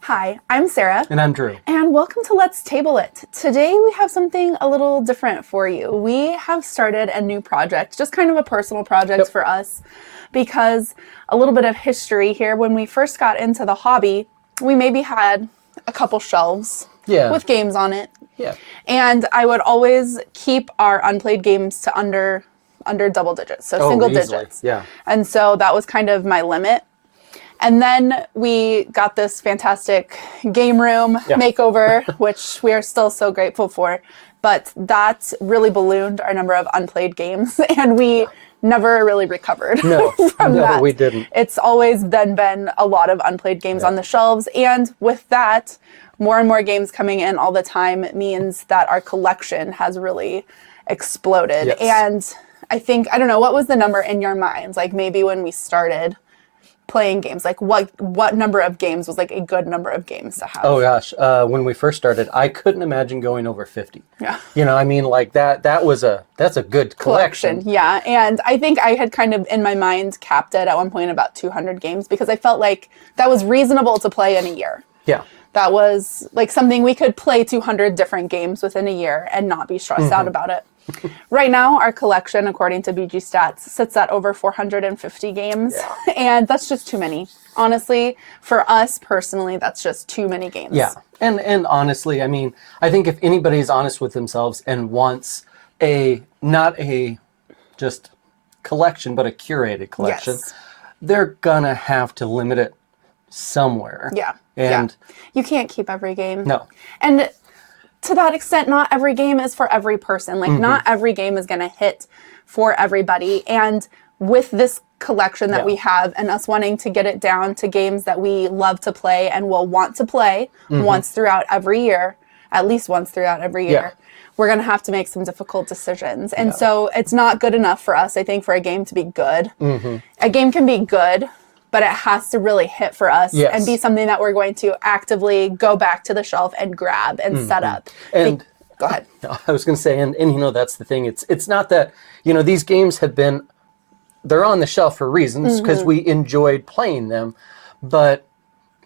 Hi, I'm Sarah. And I'm Drew. And welcome to Let's Table It. Today we have something a little different for you. We have started a new project, just kind of a personal project for us, because a little bit of history here. When we first got into the hobby, we maybe had a couple shelves with games on it. Yeah. And I would always keep our unplayed games to under double digits, so single digits. Yeah. And so that was kind of my limit. And then we got this fantastic game room makeover, which we are still so grateful for. But that really ballooned our number of unplayed games, and we never really recovered from that. No, we didn't. It's always then been a lot of unplayed games on the shelves. And with that, more and more games coming in all the time means that our collection has really exploded. Yes. And I think, I don't know, what was the number in your minds? Like maybe when we started playing games, like what number of games was like a good number of games to have? Oh gosh, when we first started, I couldn't imagine going over 50. Yeah. You know, I mean, like that's a good collection. Yeah, and I think I had kind of in my mind capped it at one point about 200 games because I felt like that was reasonable to play in a year. Yeah. That was like something we could play 200 different games within a year and not be stressed out about it. Right now, our collection, according to BG Stats, sits at over 450 games, and that's just too many. Honestly, for us personally, that's just too many games. Yeah, and honestly, I mean, I think if anybody's honest with themselves and wants not a just collection, but a curated collection, they're gonna have to limit it somewhere. Yeah, and you can't keep every game. No. And to that extent, not every game is for every person. Like, not every game is going to hit for everybody. And with this collection that we have and us wanting to get it down to games that we love to play and will want to play once throughout every year, at least once throughout every year, we're going to have to make some difficult decisions. And so it's not good enough for us, I think, for a game to be good. A game can be good, but it has to really hit for us and be something that we're going to actively go back to the shelf and grab and set up. And go ahead. I was going to say, and you know, that's the thing. It's not that, you know, these games they're on the shelf for reasons because we enjoyed playing them. But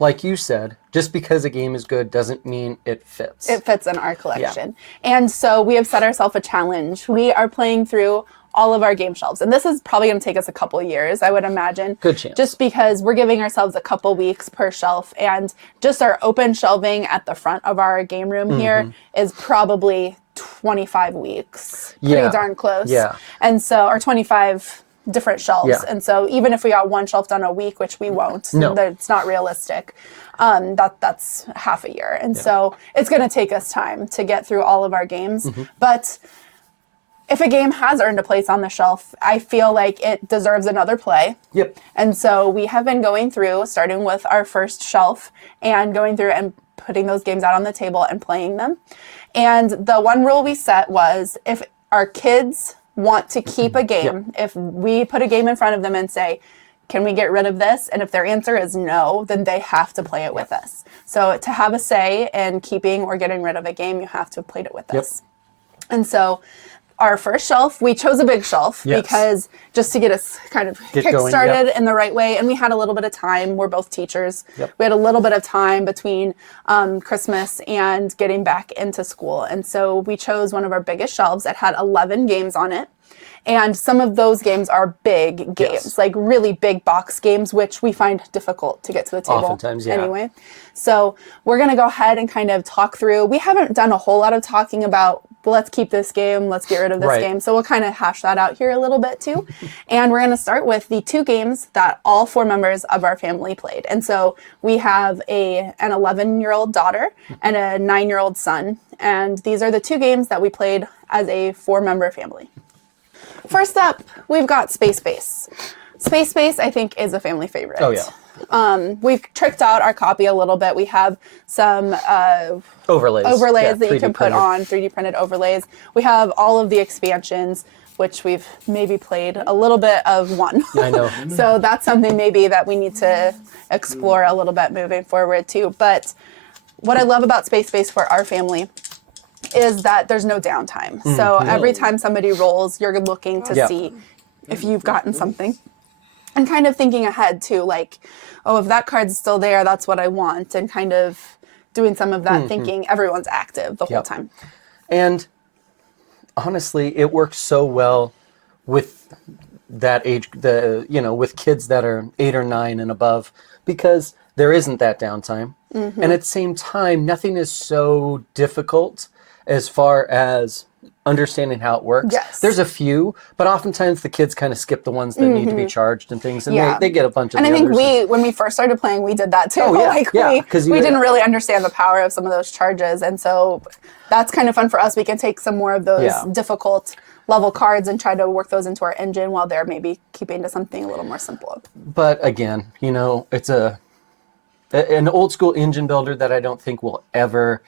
like you said, just because a game is good doesn't mean it fits. It fits in our collection. And so we have set ourselves a challenge. We are playing through all of our game shelves. And this is probably going to take us a couple years, I would imagine. Good chance. Just because we're giving ourselves a couple weeks per shelf. And just our open shelving at the front of our game room here is probably 25 weeks. Pretty darn close. Yeah. And so, or 25 different shelves. Yeah. And so even if we got one shelf done a week, which we won't, it's not realistic. That's half a year. And so it's going to take us time to get through all of our games. But if a game has earned a place on the shelf, I feel like it deserves another play. Yep. And so we have been going through, starting with our first shelf, and going through and putting those games out on the table and playing them. And the one rule we set was if our kids want to keep a game, if we put a game in front of them and say, can we get rid of this? And if their answer is no, then they have to play it with us. So to have a say in keeping or getting rid of a game, you have to have played it with us. And so our first shelf, we chose a big shelf because just to get us kind of kick-started in the right way. And we had a little bit of time. We're both teachers. We had a little bit of time between Christmas and getting back into school. And so we chose one of our biggest shelves that had 11 games on it. And some of those games are big games, like really big box games, which we find difficult to get to the table. Oftentimes, anyway. So we're going to go ahead and kind of talk through. We haven't done a whole lot of talking about, well, let's keep this game, let's get rid of this game. So we'll kind of hash that out here a little bit too. And we're going to start with the two games that all four members of our family played. And so we have an 11-year-old daughter and a 9-year-old son. And these are the two games that we played as a 4-member family. First up, we've got Space Base. Space Base, I think, is a family favorite. Oh, yeah. We've tricked out our copy a little bit. We have some overlays that you can put on, 3D printed overlays. We have all of the expansions, which we've maybe played a little bit of one. I know. So that's something maybe that we need to explore a little bit moving forward too. But what I love about Space Base for our family is that there's no downtime. So every time somebody rolls, you're looking to see if you've gotten something. And kind of thinking ahead too, like, oh, if that card's still there, that's what I want. And kind of doing some of that thinking. Everyone's active the whole time. And honestly, it works so well with that age, with kids that are 8 or 9 and above, because there isn't that downtime. And at the same time, nothing is so difficult as far as understanding how it works. Yes. There's a few, but oftentimes the kids kind of skip the ones that need to be charged and things, and they get a bunch of And the I think others. when we first started playing, we did that too. Oh, yeah, We didn't really understand the power of some of those charges, and so that's kind of fun for us. We can take some more of those difficult level cards and try to work those into our engine while they're maybe keeping to something a little more simple. But again, it's an old school engine builder that I don't think will ever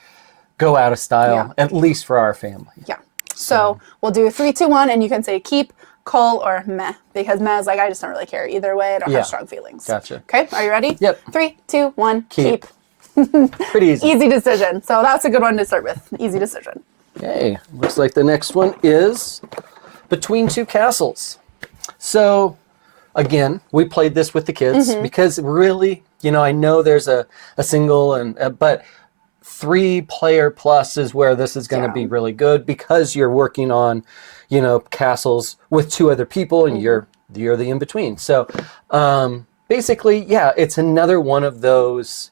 go out of style, at least for our family. Yeah. So we'll do 3, 2, 1, and you can say keep, cull, or meh, because meh is like, I just don't really care either way. I don't have strong feelings. Gotcha. Okay, are you ready? Yep. 3, 2, 1, keep. Pretty easy. Easy decision. So that's a good one to start with. Easy decision. Okay, looks like the next one is Between Two Castles. So, again, we played this with the kids because really, I know there's a single, but 3-player plus is where this is going to be really good, because you're working on, castles with 2 other people, and you're the in-between. So, basically, it's another one of those,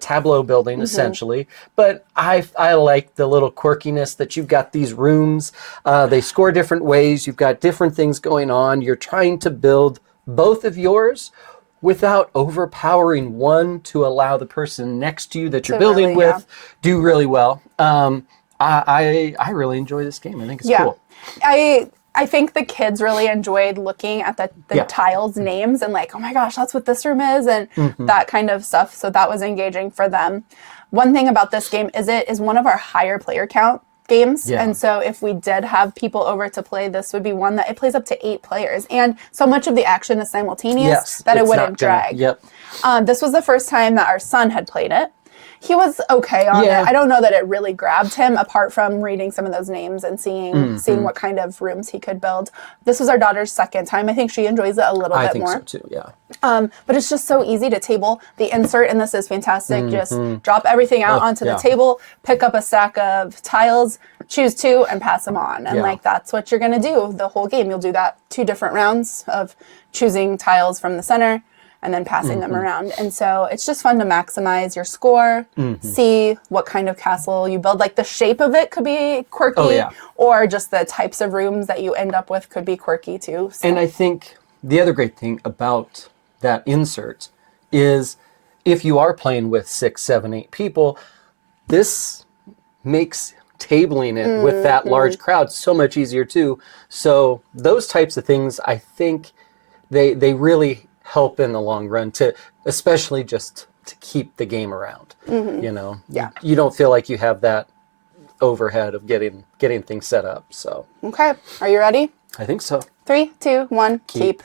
tableau building essentially, but I like the little quirkiness that you've got these rooms, they score different ways, you've got different things going on, you're trying to build both of yours without overpowering one to allow the person next to you that you're building with do really well. I really enjoy this game. I think it's cool. I think the kids really enjoyed looking at the tiles' names and like, oh my gosh, that's what this room is, and that kind of stuff. So that was engaging for them. One thing about this game is it is one of our higher player count games. And so if we did have people over to play, this would be one that it plays up to 8 players. And so much of the action is simultaneous that it wouldn't drag. This was the first time that our son had played it. He was okay on it. I don't know that it really grabbed him, apart from reading some of those names and seeing what kind of rooms he could build. This was our daughter's second time. I think she enjoys it a little bit more. I think so too, yeah. But it's just so easy to table. The insert in this is fantastic. Just drop everything out onto the table, pick up a stack of tiles, choose 2, and pass them on. And that's what you're going to do the whole game. You'll do that 2 different rounds of choosing tiles from the center and then passing them around. And so it's just fun to maximize your score, see what kind of castle you build. Like the shape of it could be quirky, or just the types of rooms that you end up with could be quirky too. So. And I think the other great thing about that insert is if you are playing with 6, 7, 8 people, this makes tabling it with that large crowd so much easier too. So those types of things, I think they really help in the long run, to especially just to keep the game around. You don't feel like you have that overhead of getting things set up. So okay, are you ready? I think so. 3, 2, 1, keep.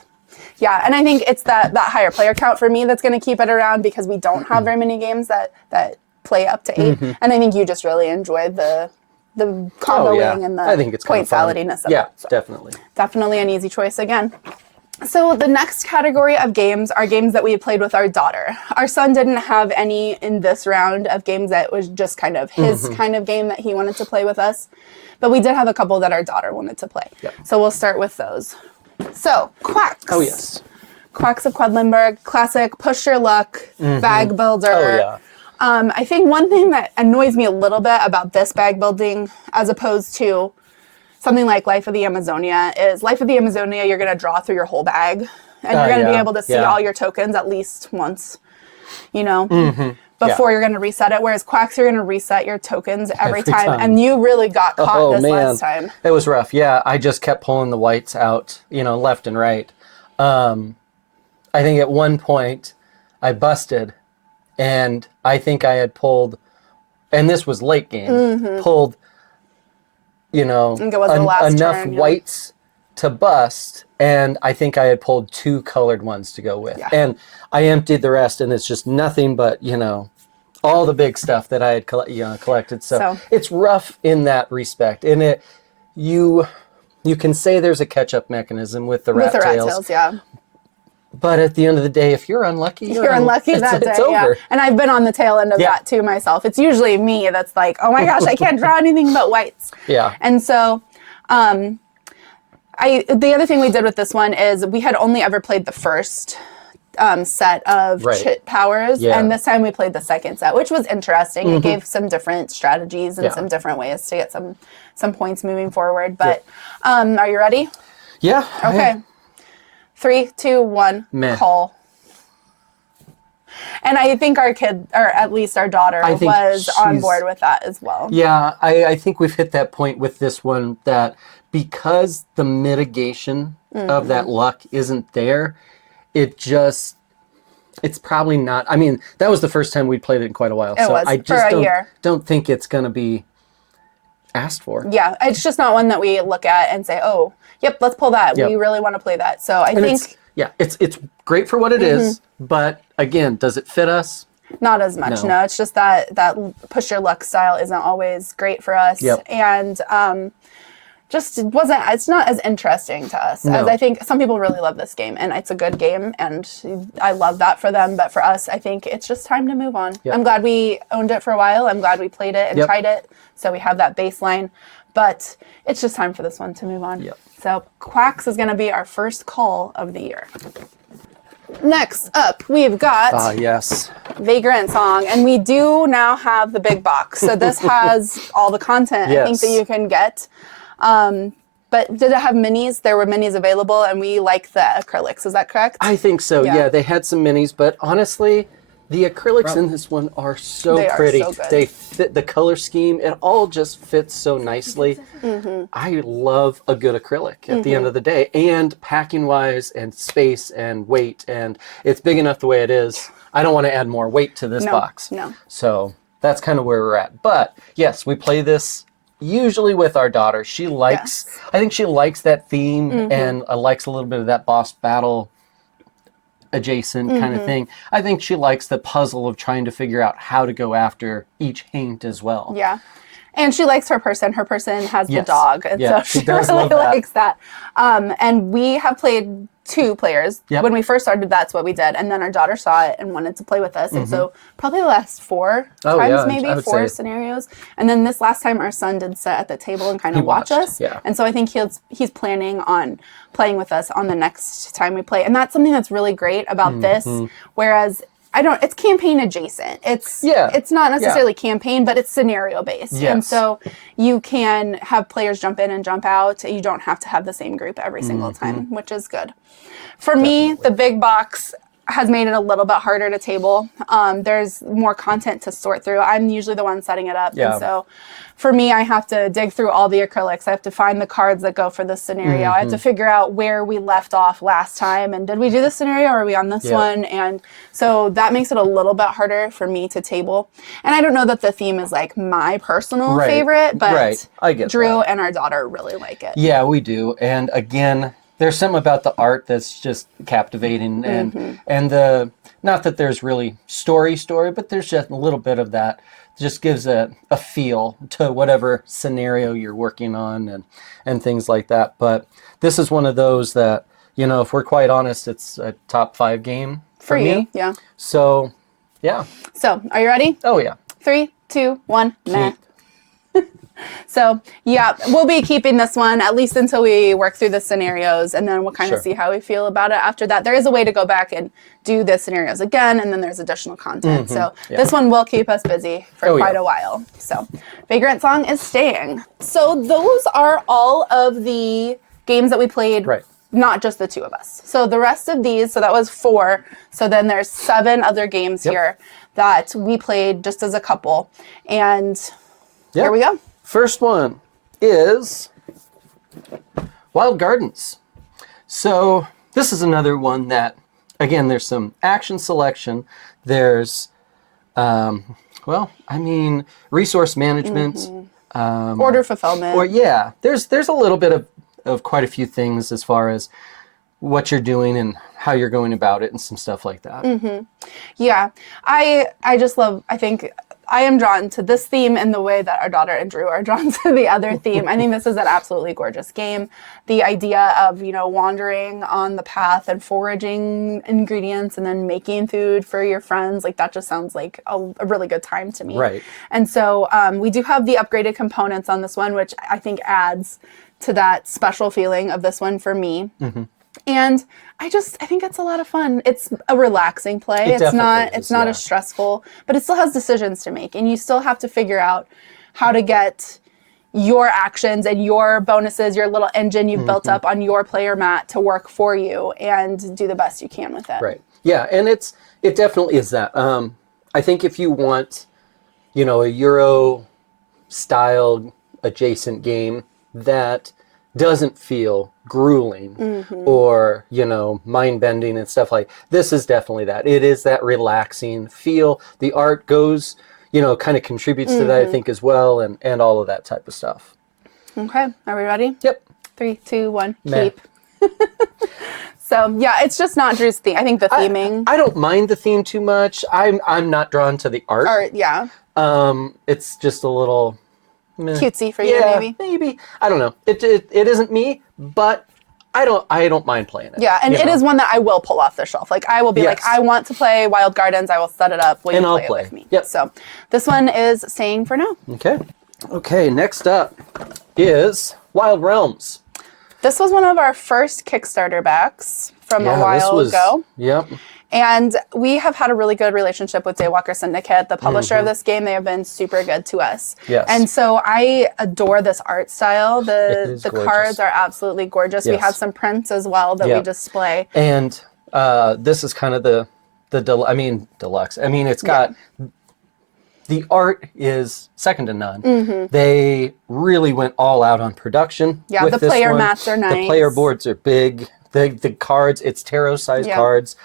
Yeah, and I think it's that higher player count for me that's going to keep it around, because we don't have very many games that play up to 8, and I think you just really enjoy the comboing and the I think it's point salad-iness of it. So definitely an easy choice again. So the next category of games are games that we played with our daughter. Our son didn't have any in this round of games that was just kind of his kind of game that he wanted to play with us. But we did have a couple that our daughter wanted to play. So we'll start with those. So, Quacks. Oh, yes. Quacks of Quedlinburg, classic, push your luck, bag builder. I think one thing that annoys me a little bit about this bag building, as opposed to something like Life of the Amazonia, is Life of the Amazonia, you're going to draw through your whole bag, and you're going to be able to see all your tokens at least once, before you're going to reset it. Whereas Quacks, you're going to reset your tokens every time. And you really got caught last time. It was rough. Yeah, I just kept pulling the whites out, left and right. I think at one point I busted, and I think I had pulled, and this was late game, pulled enough whites to bust, and I think I had pulled 2 colored ones to go with. And I emptied the rest, and it's just nothing but, all the big stuff that I had collected. So it's rough in that respect. And you can say there's a catch-up mechanism with the rat tails. Yeah. But at the end of the day, if you're unlucky, you're unlucky that day. It's over. Yeah. And I've been on the tail end of that too myself. It's usually me that's like, oh my gosh, I can't draw anything but whites. Yeah. And so the other thing we did with this one is we had only ever played the first set of chit powers, and this time we played the second set, which was interesting. It gave some different strategies and some different ways to get some points moving forward. But are you ready? Yeah. Okay. 3, 2, 1, call. And I think our kid, or at least our daughter, was on board with that as well. Yeah, I think we've hit that point with this one that because the mitigation of that luck isn't there, it's probably not. I mean, that was the first time we'd played it in quite a while. I just don't think it's going to be asked for. Yeah, it's just not one that we look at and say, oh, yep, let's pull that. We really want to play that. So I think... It's great for what it is, but again, does it fit us? Not as much, no. It's just that push your luck style isn't always great for us. And it's not as interesting to us as I think some people really love this game, and it's a good game, and I love that for them. But for us, I think it's just time to move on. I'm glad we owned it for a while. I'm glad we played it and tried it, so we have that baseline. But it's just time for this one to move on. So Quacks is going to be our first call of the year. Next up, we've got Vagrantsong, and we do now have the big box. So this has all the content I think that you can get. But did it have minis? There were minis available, and we like the acrylics. Is that correct? I think so. Yeah, they had some minis, but honestly, the acrylics in this one are so pretty. Are so good. They fit the color scheme. It all just fits so nicely. I love a good acrylic at the end of the day, and packing wise and space and weight, and it's big enough the way it is. I don't want to add more weight to this box. No. So that's kind of where we're at. But yes, we play this usually with our daughter. She likes, I think she likes that theme and likes a little bit of that boss battle adjacent kind of thing. I think she likes the puzzle of trying to figure out how to go after each haint as well. Yeah. And she likes her person. Her person has the dog. And so she does really likes that. And we have played 2 players. When we first started, that's what we did. And then our daughter saw it and wanted to play with us. And so probably the last 4 times, maybe 4 scenarios. And then this last time our son did sit at the table and kind of watch us. And so I think he's planning on playing with us on the next time we play. And that's something that's really great about this. Whereas it's campaign adjacent. It's not necessarily campaign, but it's scenario based. And so you can have players jump in and jump out. You don't have to have the same group every single time, which is good. For me, the big box has made it a little bit harder to table. There's more content to sort through. I'm usually the one setting it up. And so for me, I have to dig through all the acrylics. I have to find the cards that go for this scenario. I have to figure out where we left off last time. And did we do this scenario or are we on this one? And so that makes it a little bit harder for me to table. And I don't know that the theme is like my personal favorite, but I get Drew and our daughter really like it. Yeah, we do. And again, there's something about the art that's just captivating, and the, not that there's really story, but there's just a little bit of that. It just gives a feel to whatever scenario you're working on and things like that. But this is one of those that, you know, if we're quite honest, it's a top 5 game for me. Yeah. So, yeah. So, are you ready? Oh, yeah. 3, 2, 1, nah. So, yeah, we'll be keeping this one at least until we work through the scenarios, and then we'll kind of see how we feel about it after that. There is a way to go back and do the scenarios again, and then there's additional content. So this one will keep us busy for quite a while. So Vagrantsong is staying. So those are all of the games that we played, not just the 2 of us. So the rest of these, so that was 4. So then there's 7 other games here that we played just as a couple. And here we go. First one is Wild Gardens. So this is another one that, again, there's some action selection. There's, resource management. Order fulfillment. There's a little bit of quite a few things as far as what you're doing and how you're going about it and some stuff like that. Yeah, I just love, I think I am drawn to this theme in the way that our daughter and Drew are drawn to the other theme. I think this is an absolutely gorgeous game. The idea of, wandering on the path and foraging ingredients and then making food for your friends, like that just sounds like a really good time to me. Right. And so we do have the upgraded components on this one, which I think adds to that special feeling of this one for me. And I think it's a lot of fun. It's a relaxing play. It's not as stressful, but it still has decisions to make, and you still have to figure out how to get your actions and your bonuses, your little engine you've built up on your player mat to work for you and do the best you can with it. Right. Yeah, and it definitely is that. I think if you want, a Euro style adjacent game that doesn't feel grueling or, mind bending and stuff like this is definitely that. It is that relaxing feel. The art goes, kind of contributes to that, I think, as well, and all of that type of stuff. Okay. Are we ready? Yep. 3, 2, 1, Meh. keep. So yeah, it's just not Drew's theme. I think the theming. I don't mind the theme too much. I'm not drawn to the art. Art, yeah. It's just a little meh. Cutesy for you, maybe. I don't know. It isn't me, but I don't mind playing it. Yeah, and it is one that I will pull off the shelf. Like I will be like, I want to play Wild Gardens. I will set it up. Will you play it with me? Yep. So this one is staying for now. Okay. Next up is Wild Realms. This was one of our first Kickstarter backs from a while ago. Yep. And we have had a really good relationship with Daywalker Syndicate, the publisher of this game. They have been super good to us. Yes. And so I adore this art style. The cards are absolutely gorgeous. Yes. We have some prints as well that we display. And this is kind of the deluxe. I mean, it's got... The art is second to none. They really went all out on production. Yeah, with the this player one. mats are nice. The player boards are big. The cards, it's tarot-sized cards.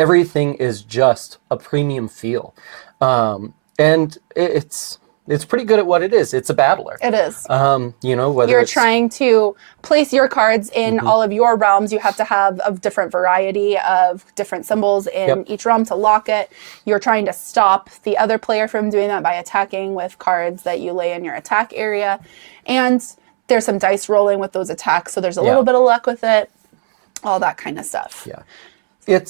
Everything is just a premium feel. And it's pretty good at what it is. It's a battler. It is. Whether you're trying to place your cards in all of your realms, you have to have a different variety of different symbols in each realm to lock it. You're trying to stop the other player from doing that by attacking with cards that you lay in your attack area. And there's some dice rolling with those attacks, so there's a little bit of luck with it. All that kind of stuff. Yeah.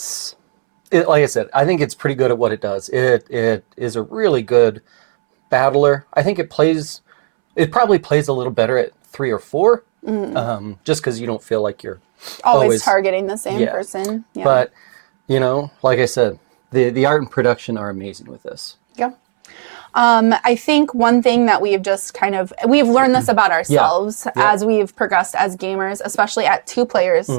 Like I said, I think it's pretty good at what it does. It is a really good battler. I think it probably plays a little better at 3 or 4, just because you don't feel like you're always targeting the same person. Yeah. But, like I said, the art and production are amazing with this. Yeah. I think one thing that we've learned this about ourselves as we've progressed as gamers, especially at 2 players.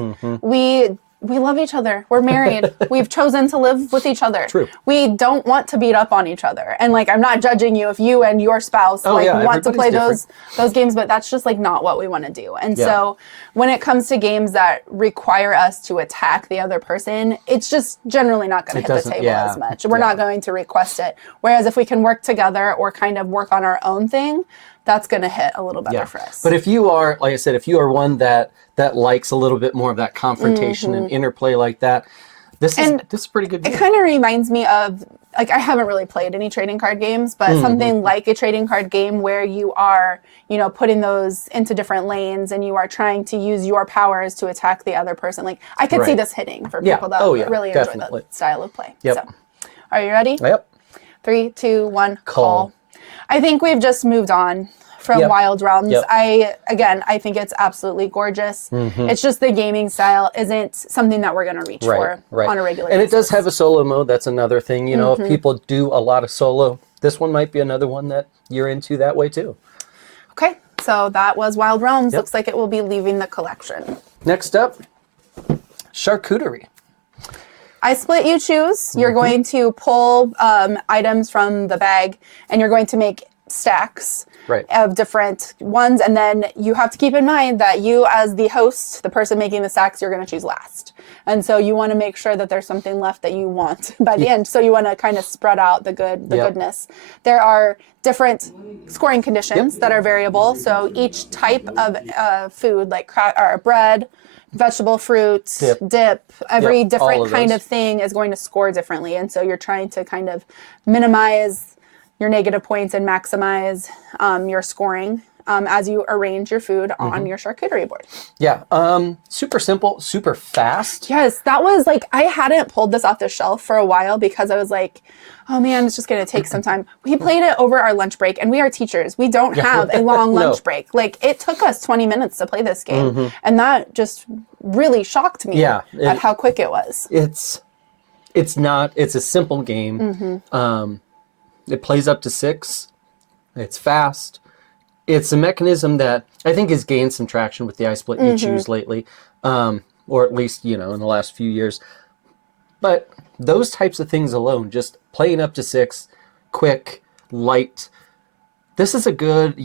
We love each other. We're married. We've chosen to live with each other. True. We don't want to beat up on each other. And I'm not judging you if you and your spouse want to play those games, but that's just not what we want to do. And so when it comes to games that require us to attack the other person, it's just generally not going to hit the table as much. We're not going to request it. Whereas if we can work together or kind of work on our own thing, that's going to hit a little better for us. But if you are, like I said, if you are one that likes a little bit more of that confrontation and interplay like that, this is a pretty good game. It kind of reminds me of, I haven't really played any trading card games, but something like a trading card game where you are, putting those into different lanes and you are trying to use your powers to attack the other person. I could see this hitting for people that really enjoy that style of play. Yep. So, are you ready? Yep. 3, 2, 1, call. I think we've just moved on from Wild Realms. Yep. I think it's absolutely gorgeous. It's just the gaming style isn't something that we're going to reach for on a regular basis. And it does have a solo mode. That's another thing. If people do a lot of solo, this one might be another one that you're into that way too. Okay, so that was Wild Realms. Looks like it will be leaving the collection. Next up, Charcuterie. I split you choose. You're going to pull items from the bag and you're going to make stacks of different ones. And then you have to keep in mind that you as the host, the person making the stacks, you're going to choose last. And so you want to make sure that there's something left that you want by the end. So you want to kind of spread out the goodness. There are different scoring conditions that are variable. So each type of food, like bread, vegetable, fruit, dip, every Yep, different kind those. of thing is going to score differently. And so you're trying to kind of minimize your negative points and maximize your scoring as you arrange your food on your charcuterie board. Yeah. Super simple, super fast. Yes, that was like, I hadn't pulled this off the shelf for a while because I was like, oh man, it's just going to take some time. We played it over our lunch break, and we are teachers. We don't have a long lunch break. Like, it took us 20 minutes to play this game. And that just really shocked me at how quick it was. It's a simple game. It plays up to 6. It's fast. It's a mechanism that I think has gained some traction with the I Split You Choose lately, or at least, in the last few years. But those types of things alone, just playing up to 6, quick, light. This is a good,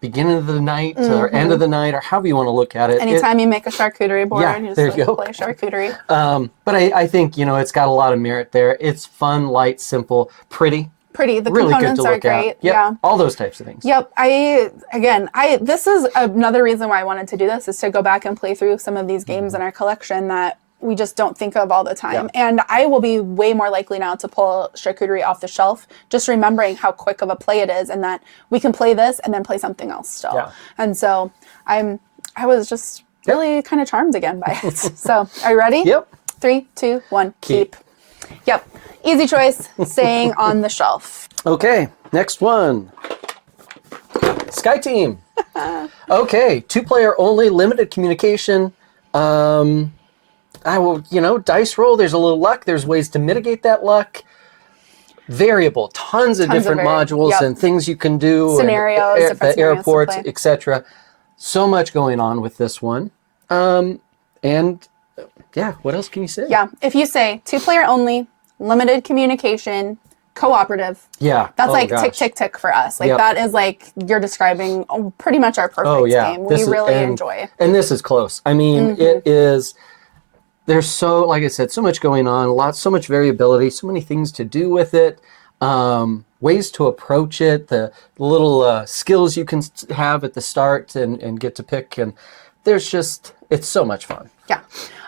beginning of the night or end of the night, or however you want to look at it. Anytime you make a charcuterie board, you there just you go. play charcuterie. But I think, it's got a lot of merit there. It's fun, light, simple, pretty. Pretty. The really components good to are look great. at. Yep, Yeah. all those types of things. Yep. This is another reason why I wanted to do this, is to go back and play through some of these games in our collection that we just don't think of all the time. Yeah. And I will be way more likely now to pull charcuterie off the shelf, just remembering how quick of a play it is, and that we can play this and then play something else still. Yeah. And so I was just really kind of charmed again by it. So are you ready? Yep. 3, 2, 1, keep. Yep. Easy choice, staying on the shelf. Okay, next one. Skye team. Okay, 2-player only, limited communication. I will, dice roll. There's a little luck. There's ways to mitigate that luck. Variable, tons of different modules and things you can do. Scenarios, and, different the scenarios airports, to play. etc. So much going on with this one. What else can you say? Yeah, if you say 2-player only, limited communication, cooperative. Yeah. That's tick, tick, tick for us. That is you're describing pretty much our perfect game. We really enjoy. And this is close. I mean, it is, there's like I said, so much going on, so much variability, so many things to do with it, ways to approach it, the little skills you can have at the start and get to pick. And it's so much fun. Yeah.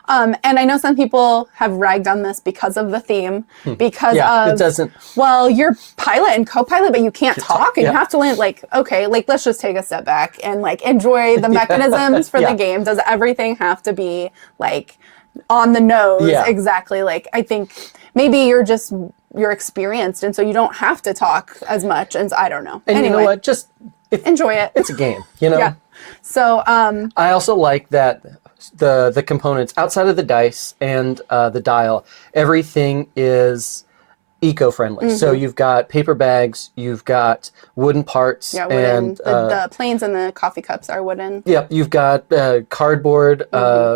And I know some people have ragged on this because of the theme, because of, it doesn't. Well, you're pilot and co-pilot, but you can't talk, and you have to learn, let's just take a step back and enjoy the mechanisms for the game. Does everything have to be on the nose? Yeah. Exactly. I think maybe you're experienced, and so you don't have to talk as much as, I don't know. And anyway, you know what? Just enjoy it. It's a game, Yeah. So I also like that the components outside of the dice and the dial, everything is eco-friendly. So you've got paper bags, you've got wooden parts, wooden, and the planes and the coffee cups are wooden. Yep, you've got cardboard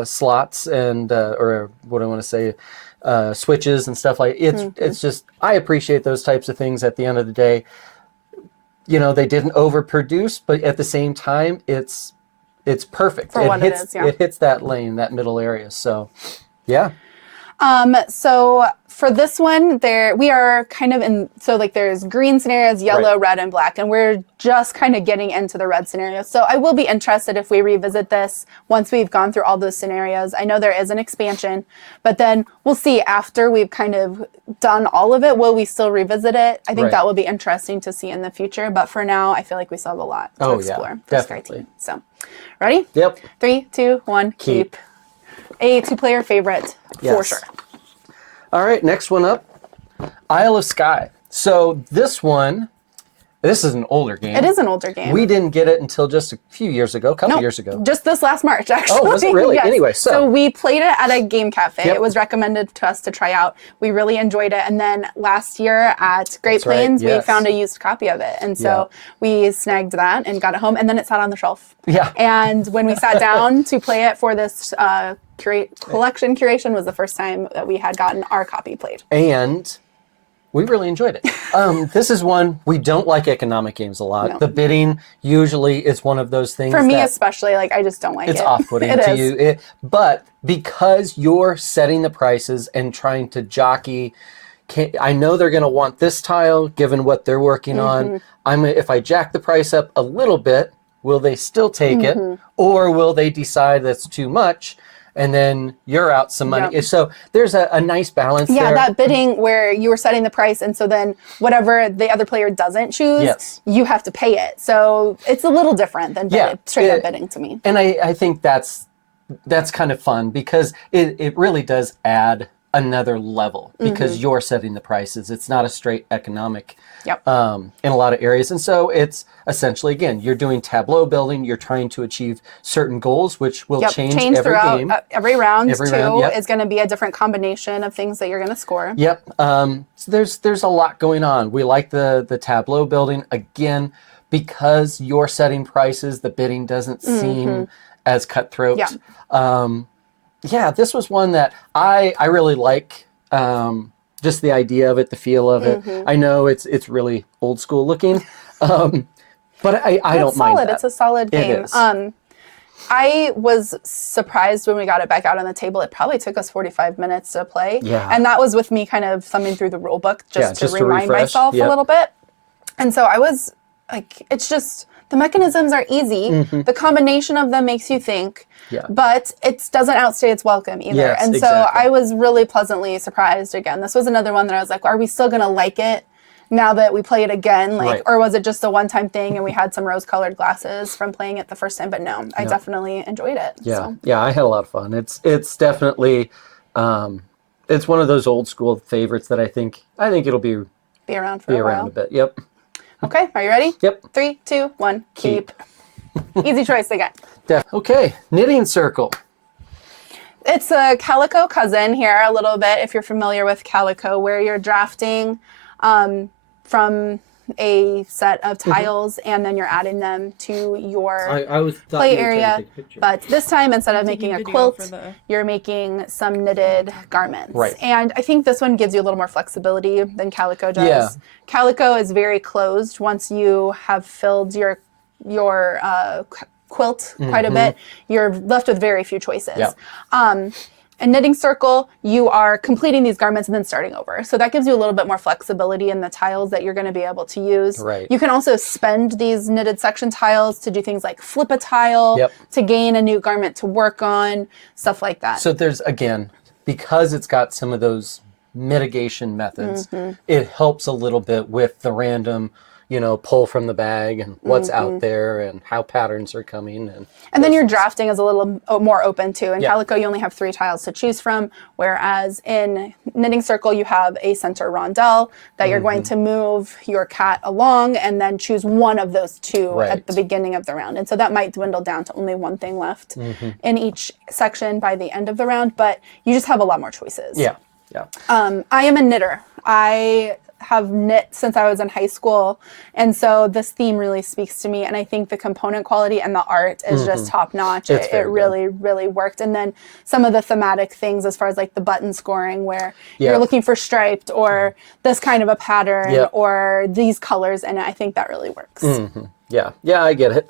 slots and or what I want to say, switches and stuff like it. It's just, I appreciate those types of things. At the end of the day, they didn't overproduce, but at the same time, it's perfect. For what it is, yeah. It hits that lane, that middle area. So, yeah. So for this one, we are kind of in, there's green scenarios, yellow, red, and black, and we're just kind of getting into the red scenarios. So I will be interested if we revisit this once we've gone through all those scenarios. I know there is an expansion, but then we'll see after we've kind of done all of it, will we still revisit it? I think that will be interesting to see in the future, but for now, I feel like we still have a lot to explore for Skye Team. So, ready? Yep. 3, 2, 1, keep. A 2-player favorite, for sure. All right, next one up, Isle of Skye. So this is an older game. It is an older game. We didn't get it until just a few years ago, a couple years ago. Just this last March, actually. Oh, was it really? Yes. Anyway, so we played it at a game cafe. Yep. It was recommended to us to try out. We really enjoyed it. And then last year at Great Plains, we found a used copy of it. And so we snagged that and got it home. And then it sat on the shelf. Yeah. And when we sat down to play it for this collection curation, was the first time that we had gotten our copy played. And we really enjoyed it. This is one, we don't like economic games a lot. No. The bidding usually is one of those things. For me especially, I just don't like it. It's off-putting to you. But because you're setting the prices and trying to jockey, I know they're going to want this tile given what they're working on. If I jack the price up a little bit, will they still take it? Or will they decide that's too much? and then you're out some money. So there's a nice balance there. Yeah, that bidding where you were setting the price, and so then whatever the other player doesn't choose, you have to pay it. So it's a little different than straight up bidding to me. And I think that's kind of fun because it really does add another level because you're setting the prices. It's not a straight economic in a lot of areas. And so it's essentially, again, you're doing tableau building. You're trying to achieve certain goals, which will change every throughout game. Every round, is going to be a different combination of things that you're going to score. So there's a lot going on. We like the tableau building. Again, because you're setting prices, the bidding doesn't seem as cutthroat. This was one that I really like. Just the idea of it, the feel of it. I know it's really old school looking, but I don't mind that. It's a solid game. It is. I was surprised when we got it back out on the table. It probably took us 45 minutes to play. And that was with me kind of thumbing through the rule book just to remind myself a little bit. And so I was like, it's just, the mechanisms are easy. The combination of them makes you think, but it doesn't outstay its welcome either. So I was really pleasantly surprised again. This was another one that I was like, are we still going to like it now that we play it again? Or was it just a one-time thing and we had some rose-colored glasses from playing it the first time? But no, I definitely enjoyed it. I had a lot of fun. It's definitely, it's one of those old school favorites that I think it'll be around for a while. A bit. Yep. Okay, are you ready? Yep. 3, 2, 1, keep. Easy choice again. Okay, knitting circle. It's a calico cousin here a little bit, if you're familiar with calico, where you're drafting from a set of tiles and then you're adding them to your play area. But this time, instead of making a quilt, you're making some knitted garments. And I think this one gives you a little more flexibility than calico does. Calico is very closed. Once you have filled your quilt quite a bit, you're left with very few choices. In knitting circle, you are completing these garments and then starting over. So that gives you a little bit more flexibility in the tiles that you're going to be able to use. You can also spend these knitted section tiles to do things like flip a tile, to gain a new garment to work on, stuff like that. So there's, again, because it's got some of those mitigation methods, it helps a little bit with the random, pull from the bag and what's out there and how patterns are coming. And then your drafting is a little more open too. In calico, you only have 3 tiles to choose from, whereas in knitting circle, you have a center rondelle that you're going to move your cat along and then choose one of those 2 at the beginning of the round. And so that might dwindle down to only one thing left in each section by the end of the round, but you just have a lot more choices. I am a knitter. I have knit since I was in high school, and so this theme really speaks to me, and I think the component quality and the art is just top notch. It really worked. And then some of the thematic things as far as like the button scoring where you're looking for striped or this kind of a pattern or these colors, and I think that really works. I get it.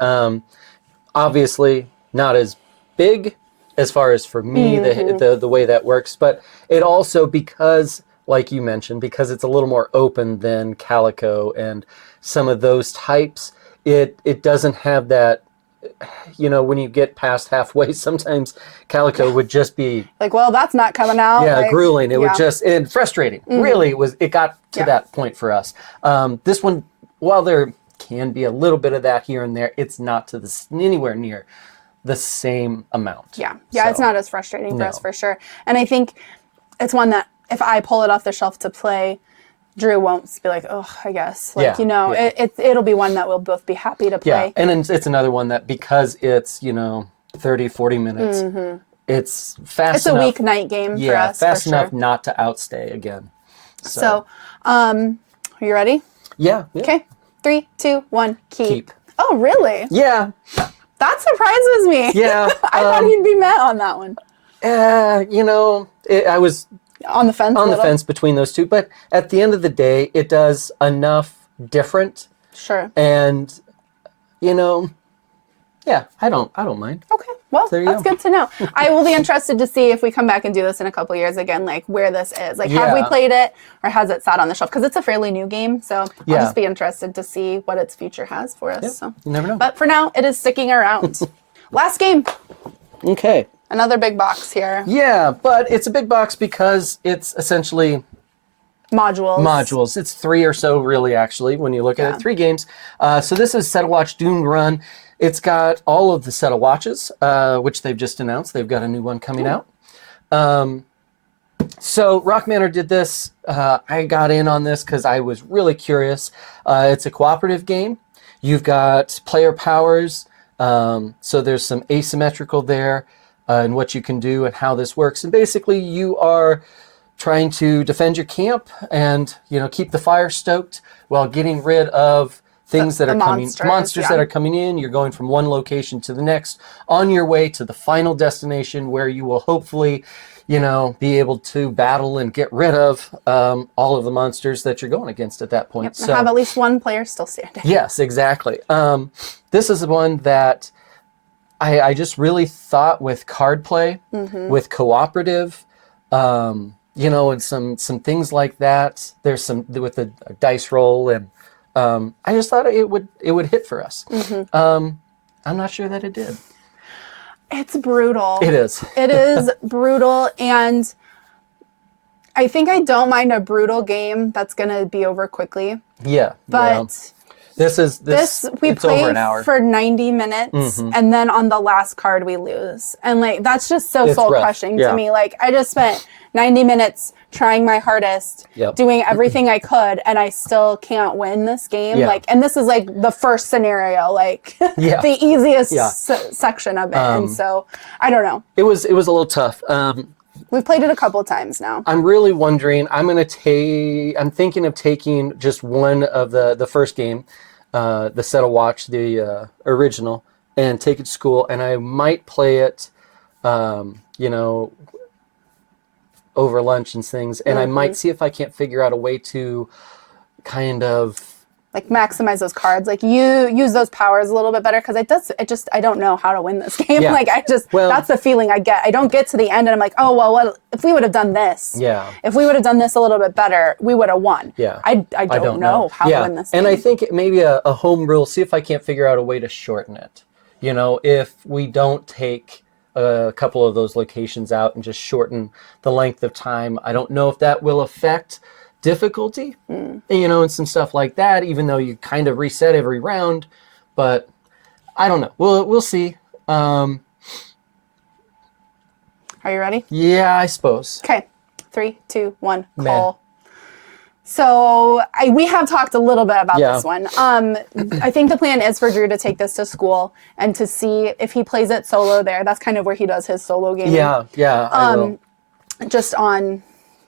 Obviously not as big as far as for me the way that works, but it also, because like you mentioned, because it's a little more open than calico and some of those types, it doesn't have that, when you get past halfway, sometimes calico would just be like, well, that's not coming out. Grueling. It would just, frustrating. Really, it got to that point for us. This one, while there can be a little bit of that here and there, it's not to anywhere near the same amount. So, it's not as frustrating for us for sure. And I think it's one that if I pull it off the shelf to play, Drew won't be like, oh, I guess. It'll be one that we'll both be happy to play. And it's another one that, because it's, 30, 40 minutes, it's fast enough. It's a weeknight game for us. Fast enough not to outstay again. So, are you ready? Yeah. Okay. 3, 2, 1, keep. Oh, really? Yeah. That surprises me. Yeah. I thought you'd be met on that one. I was on the fence. On the fence between those two, but at the end of the day, it does enough different. Sure. And, I don't mind. Okay. Well, that's good to know. I will be interested to see if we come back and do this in a couple years again, like where this is. Like, have we played it or has it sat on the shelf? Because it's a fairly new game, so I'll just be interested to see what its future has for us. Yep. So you never know. But for now, it is sticking around. Last game. Okay. Another big box here. Yeah, but it's a big box because it's essentially modules. It's 3 or so, really, actually, when you look at it. 3 games. So this is Set a Watch Dune Run. It's got all of the Set a Watches, which they've just announced. They've got a new one coming out. So Rock Manor did this. I got in on this because I was really curious. It's a cooperative game. You've got player powers. So there's some asymmetrical there in what you can do and how this works. And basically you are trying to defend your camp and, keep the fire stoked while getting rid of things that are monsters that are coming in. You're going from one location to the next on your way to the final destination where you will hopefully, be able to battle and get rid of all of the monsters that you're going against at that point. Yep, so have at least one player still standing. Yes, exactly. This is one that I just really thought with card play, with cooperative, and some things like that. There's some with a dice roll, and I just thought it would hit for us. I'm not sure that it did. It's brutal. It is. It is brutal, and I think I don't mind a brutal game that's going to be over quickly. Yeah. But this we it's over play an hour. for 90 minutes, and then on the last card we lose. And that's just so soul-crushing to me. I just spent 90 minutes trying my hardest, doing everything I could, and I still can't win this game. And this is the first scenario, the easiest section of it. And so, I don't know. It was a little tough. We've played it a couple times now. I'm really wondering, I'm thinking of taking just one of the first game, the Set a Watch, the original, and take it to school, and I might play it, over lunch and things, and I might see if I can't figure out a way to kind of maximize those cards, you use those powers a little bit better, because I don't know how to win this game. That's the feeling I get. I don't get to the end and I'm like, oh well, what if we would have done this? If we would have done this a little bit better, we would have won. I don't know how to win this game. And I think maybe a home rule, see if I can't figure out a way to shorten it. If we don't take a couple of those locations out and just shorten the length of time, I don't know if that will affect difficulty, and some stuff like that, even though you kind of reset every round, but I don't know. We'll see. Are you ready? Yeah, I suppose. Okay. 3, 2, 1, call. So we have talked a little bit about this one. I think the plan is for Drew to take this to school and to see if he plays it solo there. That's kind of where he does his solo gaming. I will. Just on,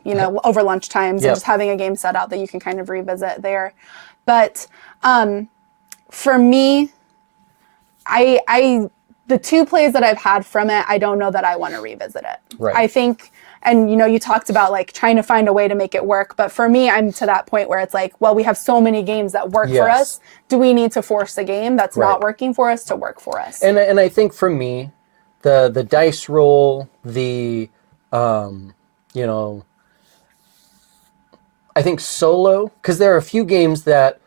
over lunch times, and just having a game set out that you can kind of revisit there. But for me, the 2 plays that I've had from it, I don't know that I want to revisit it. Right. I think, and you talked about trying to find a way to make it work, but for me, I'm to that point where it's well, we have so many games that work for us. Do we need to force a game that's not working for us to work for us? And I think for me, the dice roll, I think solo, because there are a few games that,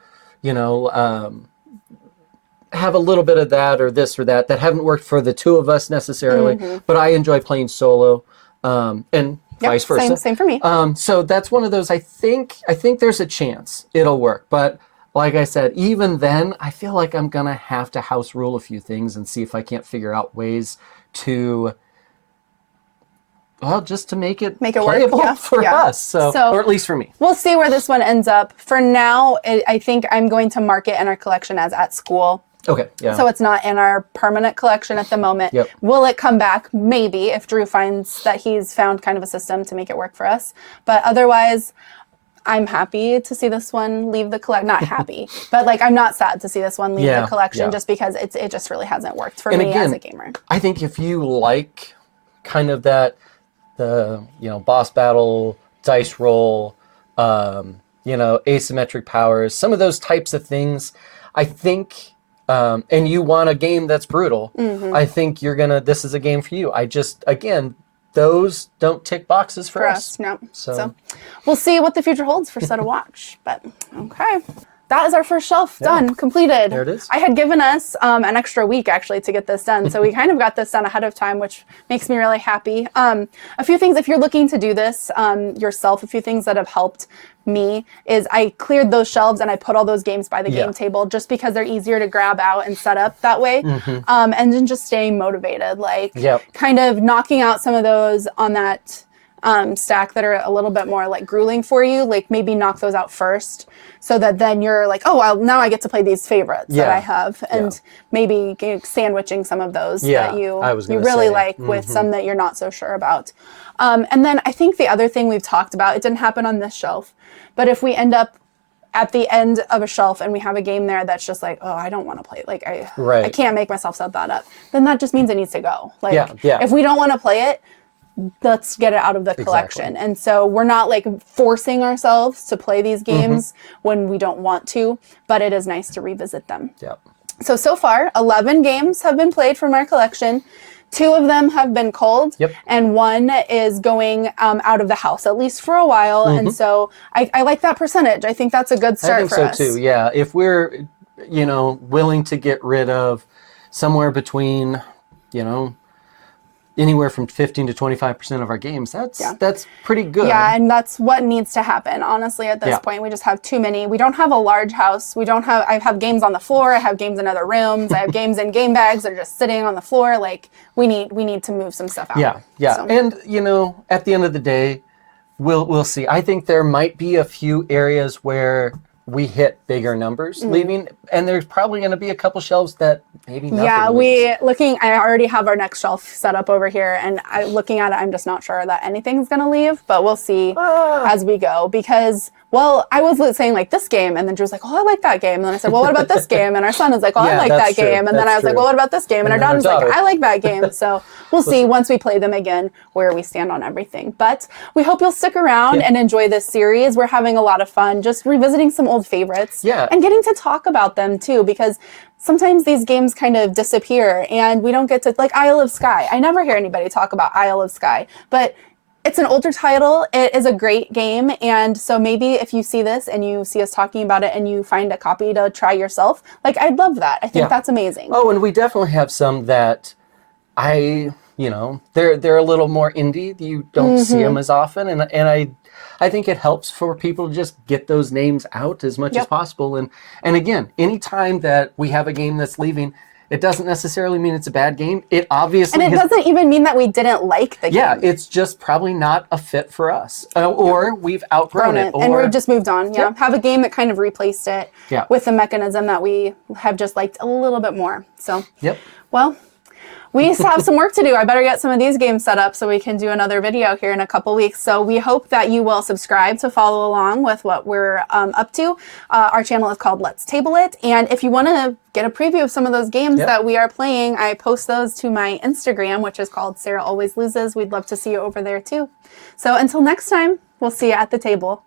have a little bit of that or this or that haven't worked for the 2 of us necessarily, but I enjoy playing solo, and vice versa. Same for me. So that's one of those, I think there's a chance it'll work, but like I said, even then, I feel like I'm going to have to house rule a few things and see if I can't figure out ways to, just to make it playable for us, or at least for me. We'll see where this one ends up. For now, I think I'm going to mark it in our collection as at school. Okay, yeah. So it's not in our permanent collection at the moment. Yep. Will it come back? Maybe, if Drew finds that he's found kind of a system to make it work for us. But otherwise, I'm happy to see this one leave the collection. Not happy, but I'm not sad to see this one leave the collection, just because it just really hasn't worked for me as a gamer. I think if you like kind of that, the boss battle, dice roll, asymmetric powers, some of those types of things, I think, and you want a game that's brutal, I think this is a game for you. Again, those don't tick boxes for us. No. So we'll see what the future holds for Set a Watch, but okay. that is our first shelf done, completed. There it is. I had given us an extra week actually to get this done. So we kind of got this done ahead of time, which makes me really happy. A few things, if you're looking to do this yourself, a few things that have helped me is I cleared those shelves and I put all those games by the game table just because they're easier to grab out and set up that way. And then just staying motivated, like kind of knocking out some of those on that stack that are a little bit more like grueling for you, like maybe knock those out first so that then you're like, oh, well, now I get to play these favorites that I have, and maybe sandwiching some of those that you really like with some that you're not so sure about. And then I think the other thing we've talked about, it didn't happen on this shelf, but if we end up at the end of a shelf and we have a game there that's just like, oh, I don't want to play it. Like I can't make myself set that up. Then that just means it needs to go. Like if we don't want to play it, let's get it out of the collection. And so we're not like forcing ourselves to play these games when we don't want to, but it is nice to revisit them. So far, 11 games have been played from our collection. 2 of them have been culled, and 1 is going out of the house, at least for a while. And so I like that percentage. I think that's a good start for us. I think so too, yeah. If we're, willing to get rid of somewhere between, anywhere from 15 to 25% of our games, that's pretty good. Yeah, and that's what needs to happen. Honestly, at this point, we just have too many. We don't have a large house. I have games on the floor. I have games in other rooms. I have games in game bags that are just sitting on the floor. Like we need to move some stuff out. Yeah. So. And at the end of the day, we'll see. I think there might be a few areas where we hit bigger numbers leaving, and there's probably going to be a couple shelves that maybe nothing. Yeah, I already have our next shelf set up over here, and looking at it, I'm just not sure that anything's going to leave, but we'll see as we go, because I was saying like this game, and then Drew's like, oh, I like that game, and then I said, well, what about this game? And our son is like, oh, I like that game, and then I was like, well, what about this game? And our daughter's like, I like that game. So we'll see once we play them again where we stand on everything. But we hope you'll stick around and enjoy this series. We're having a lot of fun just revisiting some old favorites and getting to talk about them too, because sometimes these games kind of disappear and we don't get to, like Isle of Skye. I never hear anybody talk about Isle of Skye, but it's an older title. It is a great game. And so maybe if you see this and you see us talking about it and you find a copy to try yourself, like I'd love that. I think that's amazing. Oh, and we definitely have some that they're a little more indie. You don't see them as often. And I think it helps for people to just get those names out as much as possible. And again, anytime that we have a game that's leaving, it doesn't necessarily mean it's a bad game. It obviously doesn't even mean that we didn't like the game. Yeah, it's just probably not a fit for us. Or we've outgrown it. And we've just moved on. Have a game that kind of replaced it with a mechanism that we have just liked a little bit more. So, well, we still have some work to do. I better get some of these games set up so we can do another video here in a couple weeks. So we hope that you will subscribe to follow along with what we're up to. Our channel is called Let's Table It. And if you want to get a preview of some of those games that we are playing, I post those to my Instagram, which is called Sarah Always Loses. We'd love to see you over there too. So until next time, we'll see you at the table.